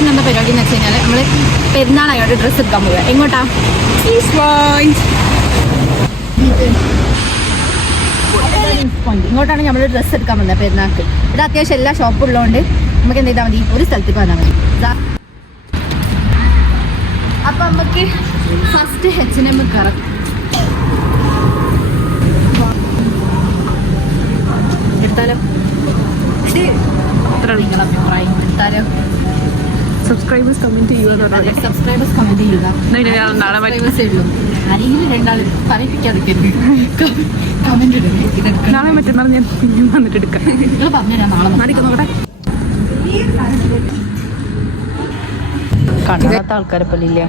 ഇന്നെന്താ പരിപാടി എന്ന് വെച്ച് കഴിഞ്ഞാൽ നമ്മൾ പെരുന്നാളായോട് ഡ്രസ്സ് എടുക്കാൻ പോവുക. എങ്ങോട്ടാ? ഇങ്ങോട്ടാണ് നമ്മൾ ഡ്രസ്സ് എടുക്കാൻ വന്നത് പെരുന്നാൾക്ക്. ഇവിടെ അത്യാവശ്യം എല്ലാ ഷോപ്പും ഉള്ളതുകൊണ്ട് നമുക്ക് എന്ത് ചെയ്താൽ മതി, ഒരു സ്ഥലത്തേക്ക് വന്നാൽ മതി. അപ്പം നമുക്ക് ഫസ്റ്റ് H&M കയറാം. എടുത്താലോ? എത്ര വിളിക്കണം അഭിപ്രായം? എടുത്താലോ? സബ്സ്ക്രൈബേഴ്സ് കമന്റ് ചെയ്യുക. സബ്സ്ക്രൈബേഴ്സ് കമന്റ് ചെയ്യുക. ആരെങ്കിലും രണ്ടാൾ പറയിപ്പിക്കാതിരിക്കരുത്. കമന്റ് ഇടുക. നാളെ മറ്റന്നാൾ ഞാൻ പിന്നെയും വന്നിട്ട് എടുക്കാം. നിങ്ങൾ പറഞ്ഞുതരാം. നാളെ നോക്കട്ടെ. കാണാത്ത ആൾക്കാരെ പോലെ ഇല്ലേ?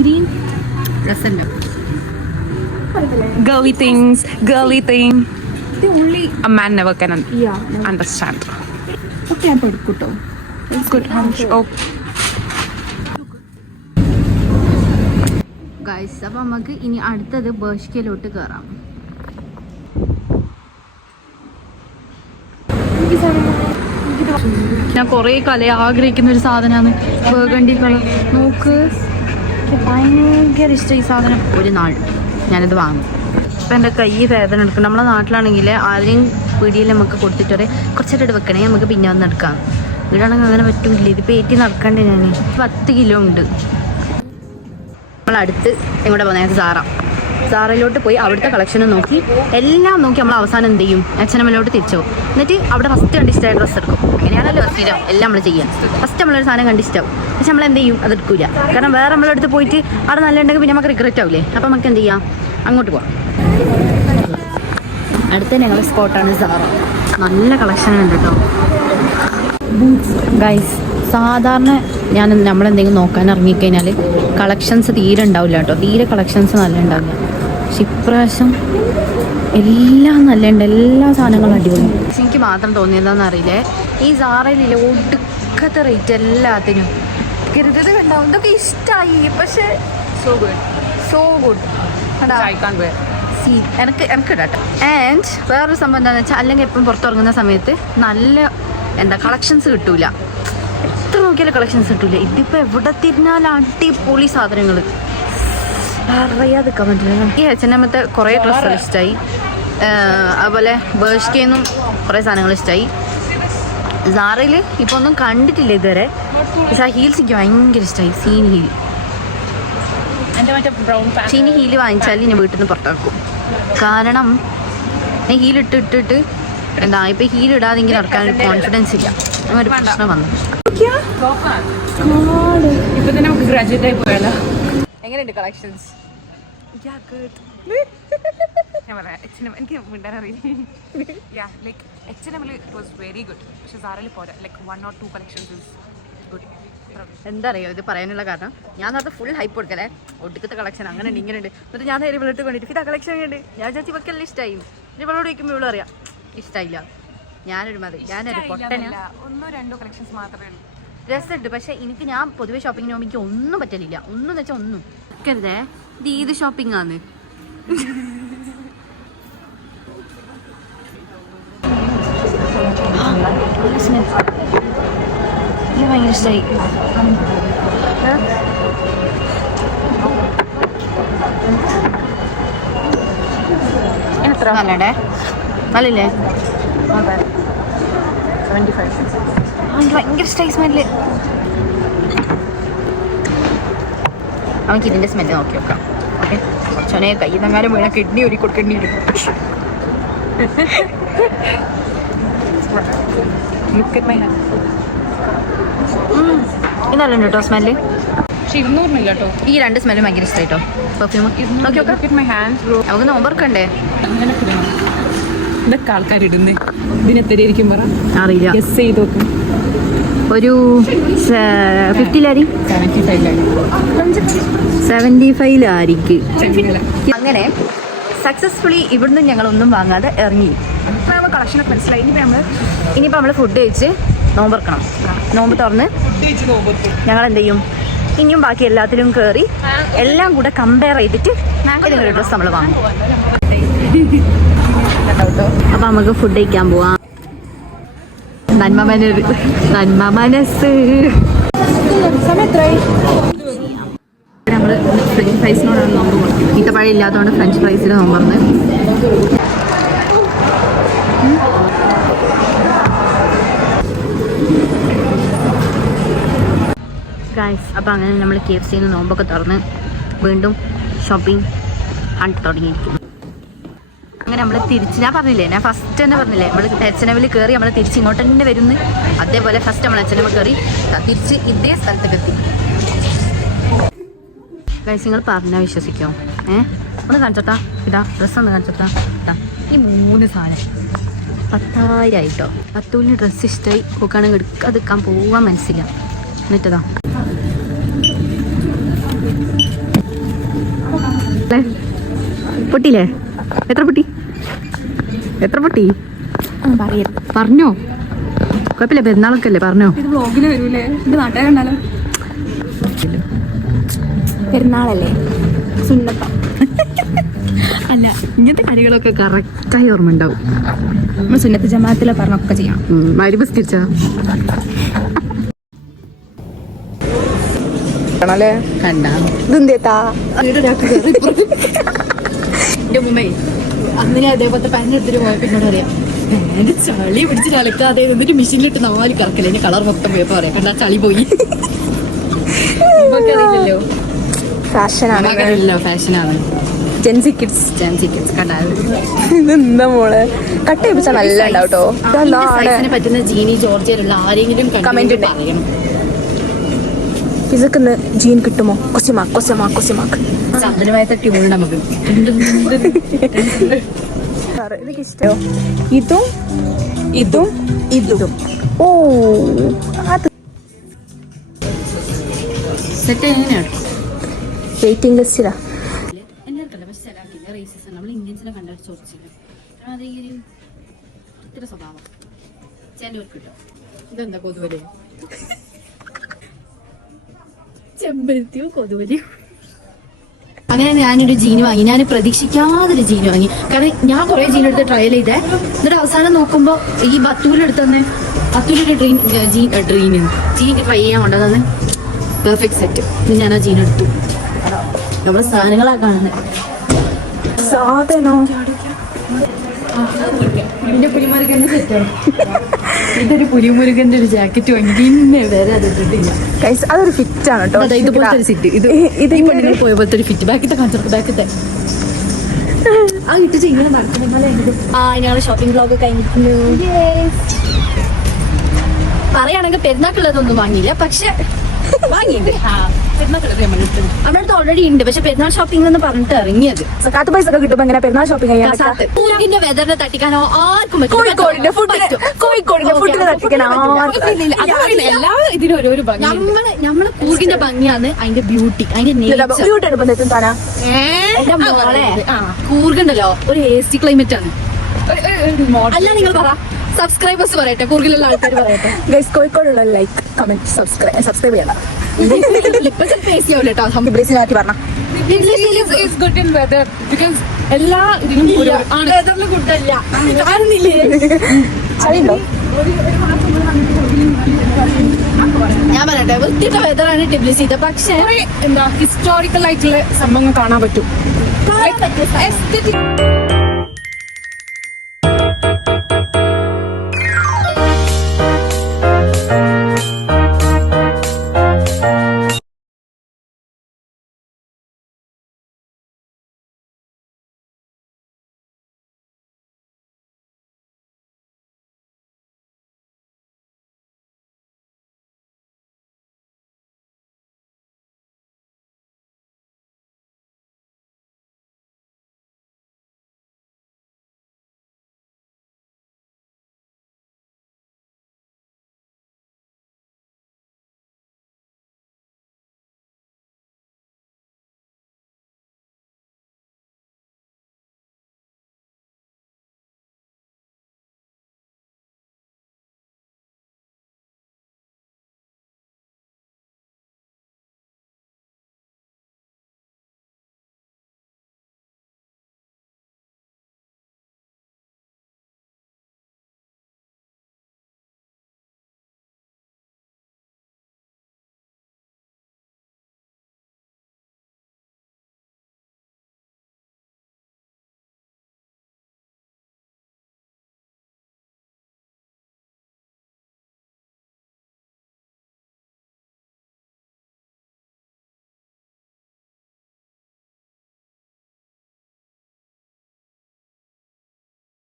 ഗ്രീൻ ഡ്രസ് ഉണ്ട്. Girly things. The only a man never can understand. Okay, I'm good. Good. Oh. Guys, അപ്പോൾ നമുക്ക് ഇനി അടുത്തത് ബേഷ്കയിലോട്ട് കയറാം. ഞാൻ കുറേ കാലം ആഗ്രഹിക്കുന്ന ഒരു സാധനമാണ് ബർഗണ്ടി കളർ. നോക്ക്, ഭയങ്കര ഇഷ്ടം ഈ സാധനം. ഒരു നാൾ ഞാനിത് വാങ്ങും. ഇപ്പം എൻ്റെ കൈ വേദന എടുക്കും. നമ്മളെ നാട്ടിലാണെങ്കിൽ ആരെയും പീടിയിൽ നമുക്ക് കൊടുത്തിട്ട് കുറച്ചായിട്ട് വെക്കണേ, നമുക്ക് പിന്നെ വന്ന് എടുക്കാം. ഇവിടെയാണെങ്കിൽ അങ്ങനെ പറ്റൂല. ഇത് പേറ്റി നടക്കണ്ടേ. ഞാൻ 10 കിലോ ഉണ്ട്. നമ്മളടുത്ത് എങ്ങോട്ട് പോകുന്നത്? സാറയിലോട്ട് പോയി അവിടുത്തെ കളക്ഷനും നോക്കി എല്ലാം നോക്കി നമ്മൾ അവസാനം എന്ത് ചെയ്യും, H&Mലോട്ട് തിരിച്ചു പോകും. എന്നിട്ട് അവിടെ ഫസ്റ്റ് കണ്ടിഷ്ടമായ ഡ്രസ്സ് എടുക്കും. അങ്ങനെയാണല്ലോ ഫസ്റ്റ് എല്ലാം നമ്മൾ ചെയ്യാം. ഫസ്റ്റ് നമ്മളൊരു സാധനം കണ്ടിഷ്ടാവും, പക്ഷെ നമ്മൾ എന്ത് ചെയ്യും, അത് എടുക്കില്ല. കാരണം വേറെ നമ്മളടുത്ത് പോയിട്ട് അവിടെ നല്ല ഉണ്ടെങ്കിൽ പിന്നെ നമുക്ക് റിഗ്രറ്റ് ആവില്ലേ. അപ്പം നമുക്ക് എന്ത് ചെയ്യാം, അങ്ങോട്ട് പോകാം. അടുത്ത ഞങ്ങളുടെ സ്പോട്ടാണ് സാറ. നല്ല കളക്ഷൻ ഉണ്ട് കേട്ടോ ഗൈസ്. സാധാരണ നമ്മളെന്തെങ്കിലും നോക്കാൻ ഇറങ്ങിക്കഴിഞ്ഞാൽ കളക്ഷൻസ് തീരെ ഉണ്ടാവില്ല കേട്ടോ. തീരെ കളക്ഷൻസ് നല്ല ഉണ്ടാവില്ല. പക്ഷെ ഇപ്രാവശ്യം എല്ലാം നല്ലുണ്ട്. എല്ലാ സാധനങ്ങളും അടിപൊളി. എനിക്ക് മാത്രം തോന്നിയതാണെന്ന് അറിയില്ലേ, ഈ സാറയിലില്ല ഒടുക്കത്തെ റേറ്റ് എല്ലാത്തിനും. കരുതത് കണ്ടാവും. ഇതൊക്കെ ഇഷ്ടമായി, പക്ഷേ സോ ഗുഡ് എനിക്ക് ഇടാട്ടെ. ആൻഡ് വേറൊരു സംഭവം എന്താണെന്ന് വെച്ചാൽ, അല്ലെങ്കിൽ എപ്പം പുറത്തിറങ്ങുന്ന സമയത്ത് നല്ല കളക്ഷൻസ് കിട്ടൂല. എത്ര നോക്കിയാലും കളക്ഷൻസ് കിട്ടൂല. ഇതിപ്പോൾ എവിടെ തിരിഞ്ഞാലും അടിപൊളി സാധനങ്ങൾ അറിയാതിരിക്കാൻ പറ്റില്ല. ഈ H&Mത്തെ കുറേ ഡ്രസ്സുകൾ ഇഷ്ടമായി. അതുപോലെ ബേഷ്കേന്നും കുറേ സാധനങ്ങൾ ഇഷ്ടമായി. സാറയിൽ ഇപ്പോൾ ഒന്നും കണ്ടിട്ടില്ല ഇതുവരെ, പക്ഷെ ആ ഹീൽസ് എനിക്ക് ഭയങ്കര ഇഷ്ടമായി. ചീനി ഹീല് വാങ്ങിച്ചാൽ ഞാൻ വീട്ടിൽ നിന്ന് പുറത്താക്കും. കാരണം ഞാൻ ഹീലിട്ടിട്ട് ഇപ്പം ഹീലിടാതെ ഇങ്ങനെ നടക്കാൻ കോൺഫിഡൻസ് ഇല്ല. ഒരു പ്രശ്നം വന്നു. ഇപ്പൊ തന്നെ നമുക്ക് ഗ്രാജുവേറ്റ് ആയി പോയാലോ? എങ്ങനെയുണ്ട് കളക്ഷൻസ്? എനിക്ക് മിണ്ടാൻ അറിയില്ല. H&Mൽ ഇറ്റ് വാസ് വെരി ഗുഡ്. പക്ഷെ സാറയിൽ പോരാ. 1 or 2 കളക്ഷൻസ് ഇസ് ഗുഡ്. എന്താ അറിയോ ഇത് പറയാനുള്ള കാരണം, ഞാൻ നേരത്തെ ഫുൾ ഹൈപ്പ് കൊടുക്കലേ, ഒടുക്കത്തെ കളക്ഷൻ അങ്ങനെ ഉണ്ട് ഇങ്ങനെ ഉണ്ട്. എന്നിട്ട് ഞാൻ നേരെ വിളിട്ട് കൊണ്ടിട്ട് ഇതാ കളക്ഷൻ ഉണ്ട്. ഞാൻ ചേച്ചി വെക്കെല്ലാം ഇഷ്ടമായി. ഇവളോട് ചോദിക്കുമ്പോൾ ഇവളും അറിയാം ഇഷ്ടമായില്ല. ഞാനൊരു പൊട്ടന 1-2 കളക്ഷൻസ് മാത്രമേ ഉള്ളൂ. രസമുണ്ട്. പക്ഷെ ഞാൻ പൊതുവെ ഷോപ്പിങ്ങിന് പോകുമ്പോൾ എനിക്ക് ഒന്നും പറ്റലില്ല. ഒന്നും വെച്ചാൽ ഒന്നും കരുതേ. ഇത് ഏത് ഷോപ്പിംഗ് ആണ്? ഭയങ്കര ഇഷ്ടമായി. എത്ര നല്ലടേ? നല്ലേ? ഭയങ്കര ഇഷ്ടമായി സ്മെല്ല്. നമുക്ക് ഇതിൻ്റെ സ്മെല്ല് നോക്കി നോക്കാം. ഓക്കെ, കുറച്ചോനെ കൈ നങ്ങാനും വീണ കിഡ്നി ഒരു കൊടുക്കേണ്ടി വരും. ഇത് നല്ല കേട്ടോ സ്മെല്ല്. പക്ഷെ 200 കേട്ടോ. ഈ 2 സ്മെല്ലും ഭയങ്കര ഇഷ്ടമായിട്ടോ. പെർഫ്യൂം നമുക്ക് നോമ്പർക്കണ്ടേ? ഇതൊക്കെ ആൾക്കാർ ഇടുന്നേ. ഇതിനെത്തരായിരിക്കും പറ അറിയില്ല. ഗസ് ചെയ്ത് നോക്കും. ഒരു 75 അങ്ങനെ സക്സസ്ഫുള്ളി ഇവിടുന്ന് ഞങ്ങളൊന്നും വാങ്ങാതെ ഇറങ്ങി. നമ്മൾ കളക്ഷനൊക്കെ മനസ്സിലായി. ഇനിയിപ്പോൾ നമ്മൾ ഫുഡ് കഴിച്ച് നോമ്പറക്കണം. നോമ്പ് തുറന്ന് ഞങ്ങൾ എന്ത് ചെയ്യും, ഇനിയും ബാക്കി എല്ലാത്തിലും കയറി എല്ലാം കൂടെ കമ്പയർ ചെയ്തിട്ട് ഏതെങ്കിലും ഡ്രസ്സ് നമ്മൾ വാങ്ങും. അപ്പം നമുക്ക് ഫുഡ് കഴിക്കാൻ പോവാം. നന്മ മനസ്സ്. നമ്മള് ഫ്രഞ്ച് ഫ്രൈസിനോടാണ് നോമ്പ് കൊടുക്കുന്നത്. ഈത്തപ്പഴം ഇല്ലാത്തതുകൊണ്ട് ഫ്രഞ്ച് ഫ്രൈസിന് നോമ്പറന്ന്. ഗൈസ്, അപ്പോൾ അങ്ങനെ നമ്മൾ KFC നോമ്പൊക്കെ തുറന്ന് വീണ്ടും ഷോപ്പിംഗ് ഹണ്ട് തുടങ്ങിയിരിക്കുന്നു. അങ്ങനെ നമ്മൾ തിരിച്ച്, ഞാൻ പറഞ്ഞില്ലേ, ഞാൻ ഫസ്റ്റ് തന്നെ പറഞ്ഞില്ലേ, നമ്മൾ എച്ചനവിൽ കയറി നമ്മൾ തിരിച്ച് ഇങ്ങോട്ട് തന്നെ വരുന്നു. അതേപോലെ ഫസ്റ്റ് നമ്മൾ എച്ചനവ് കയറി തിരിച്ച് ഇതേ സ്ഥലത്തേക്ക് എത്തി. ഗൈസ്, നിങ്ങൾ പറഞ്ഞാൽ വിശ്വസിക്കുമോ? ഒന്ന് കാണിച്ചോട്ടാ, ഇതാ ഡ്രസ്സ് ഒന്ന് കാണിച്ചോട്ടാ. ഇതാ ഈ 3 സാധനം 10,000 ആയിട്ടോ. 10,000 ഡ്രസ്സ് ഇഷ്ടമായി നോക്കുകയാണെങ്കിൽ എടുക്കാൻ പോവാൻ മനസ്സില്ല. എന്നിട്ടതാ പൊട്ടിയില്ലേ? എത്ര പൊട്ടി പറഞ്ഞോ? കുഴപ്പമില്ല, പെരുന്നാളൊക്കെ അല്ലേ, പറഞ്ഞോ. പെരുന്നാളല്ലേ, സുന്നത്തം അല്ല, ഇങ്ങനത്തെ കാര്യങ്ങളൊക്കെ കറക്റ്റായി ഓർമ്മ ഉണ്ടാവും. നമ്മൾ സുന്നത്ത് ജമാഅത്തിലെ പറഞ്ഞൊക്കെ ചെയ്യാം. മരിബസ്കരിച്ചാ കണ്ടാ എന്റെ മുമ്പേ അന്നിനെ അതേപോലത്തെ പന്നെടുത്തിട്ട് പോയപ്പോ എന്നോട് പറയാം, എന്റെ ചളി പിടിച്ച് കളിക്കാതെ എന്നിട്ട് മെഷീനിലിട്ട് 4 കറക്കല്ലേ, എന്റെ കളർ മൊത്തം പോയപ്പോ പറയാം, കണ്ടാ ചളി പോയി. അറിയില്ലല്ലോ, ഫാഷനാണ്. ജെൻസി കിഡ്സ് ഇതെന്താ മോളെ കട്ട് ചെയ്യിപ്പിച്ചാൽ നല്ല ഉണ്ടാവട്ടോ. പറ്റുന്ന ജീനി ജോർജിയയിലുള്ള ആരെങ്കിലും കമന്റ് പറയണം. ഫിസിക്കിന്ന് ജീൻ കിട്ടുമോ? കൊസിമാക്ക് സാധനമായിട്ട് ട്യൂൺ നമുക്ക്. ഇഷ്ടോ ഇതും ഓ അത് സെറ്റ് എങ്ങനെയാണ്? വെയിറ്റിംഗ് ലിസ്റ്റിലാ. നമ്മൾ ഇന്ത്യൻസിനെ കണ്ടു ചോദിച്ചില്ല. അത് ഈ ഒരു ഇത്ര സ്വഭാവം ചിലവർക്ക് കിട്ടോ. ഇതെന്താ കൊതുവല്? ചെമ്പരത്തിയോ കൊതുവലിയോ? അങ്ങനെ ഞാനൊരു ജീന് വാങ്ങി. ഞാൻ പ്രതീക്ഷിക്കാതൊരു ജീന് വാങ്ങി. കാരണം ഞാൻ കുറെ ജീനെടുത്ത് ട്രയൽ ചെയ്തേ. എന്നിട്ട് അവസാനം നോക്കുമ്പോ ഈ ബത്തൂലെടുത്ത് തന്നെ ബത്തൂലൊരു ജീൻ ട്രൈ ചെയ്യാൻ കൊണ്ടതാണ്. Perfect set. ഇനി ഞാൻ ആ ജീൻ എടുത്തു. നമ്മുടെ സാധനങ്ങളാ കാണുന്നത്. ഇതൊരു പുലിമുരുകന്റെ ഒരു ജാക്കറ്റ് വാങ്ങി പിന്നെ വേറെ അതിട്ടില്ല. അതൊരു ഫിറ്റ് ആണ് കേട്ടോ. ഇതുപോലത്തെ ഒരു സിറ്റ്. ഇത് പെണ്ണുങ്ങൾ പോയ പോലത്തെ ഒരു ഫിറ്റ്. ബാക്കത്തെ കാണിച്ചു, ബാക്കത്തെ ആ ഇട്ടിട്ട് ഇങ്ങനെ നടക്കുന്നത്. ഞങ്ങള് ഷോപ്പിംഗ് വ്ലോഗ് കഴിഞ്ഞിരുന്നു. പറയുകയാണെങ്കിൽ പെരുന്നാക്കുള്ളതൊന്നും വാങ്ങിയില്ല, പക്ഷെ വാങ്ങിയിട്ടുണ്ട്. അവിടെ അടുത്ത് ഓൾറെഡി ഉണ്ട്. പക്ഷെ പെരുന്നാൾ ഷോപ്പിംഗ് എന്ന് പറഞ്ഞിട്ട് ഇറങ്ങിയത്. പൈസ ഒക്കെ കിട്ടുമ്പോ എങ്ങനെ പെരുന്നാൾ ഷോപ്പിംഗ് കൂർഗിന്റെ വെതറിനെ തട്ടിക്കാനോ ആർക്കും കോഴിക്കോടിന്റെ ഫുഡിനെ തട്ടിക്കാനോ എല്ലാ ഇതിനും ഓരോരോ ഭംഗി. നമ്മള് കൂർഗിന്റെ ഭംഗിയാണ് അതിന്റെ ബ്യൂട്ടി, അതിന്റെ കൂർഗുണ്ടല്ലോ ഒരു AC ക്ലൈമറ്റ് ആണ്. അല്ല നിങ്ങൾ പറ, സബ്സ്ക്രൈബേഴ്സ് പറയട്ടെ, കൂർഗിലുള്ള ആൾക്കാർ പറയട്ടെ. കോഴിക്കോടുള്ള ലൈക്ക് കമന്റ് സബ്സ്ക്രൈബ് ചെയ്യണം. എല്ലാ ഇതിനും ഞാൻ പറയട്ടെ, വൃത്തിയുടെ വെതറാണ് ടിബ്ലിസിന്റെ. പക്ഷേ എന്താ ഹിസ്റ്റോറിക്കൽ ആയിട്ടുള്ള സംഭവങ്ങൾ കാണാൻ പറ്റും.